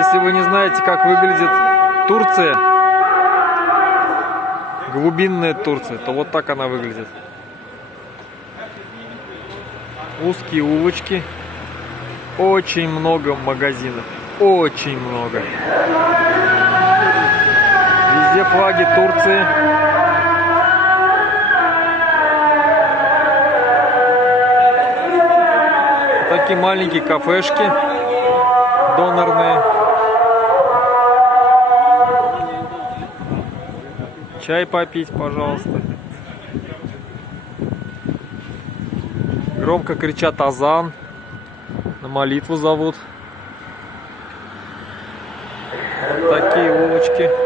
Если вы не знаете, как выглядит Турция, глубинная Турция, то вот так она выглядит. Узкие улочки, очень много магазинов, очень много. Везде флаги Турции. Такие маленькие кафешки донорные. Чай попить, пожалуйста. Громко кричат азан. На молитву зовут. Вот такие улочки.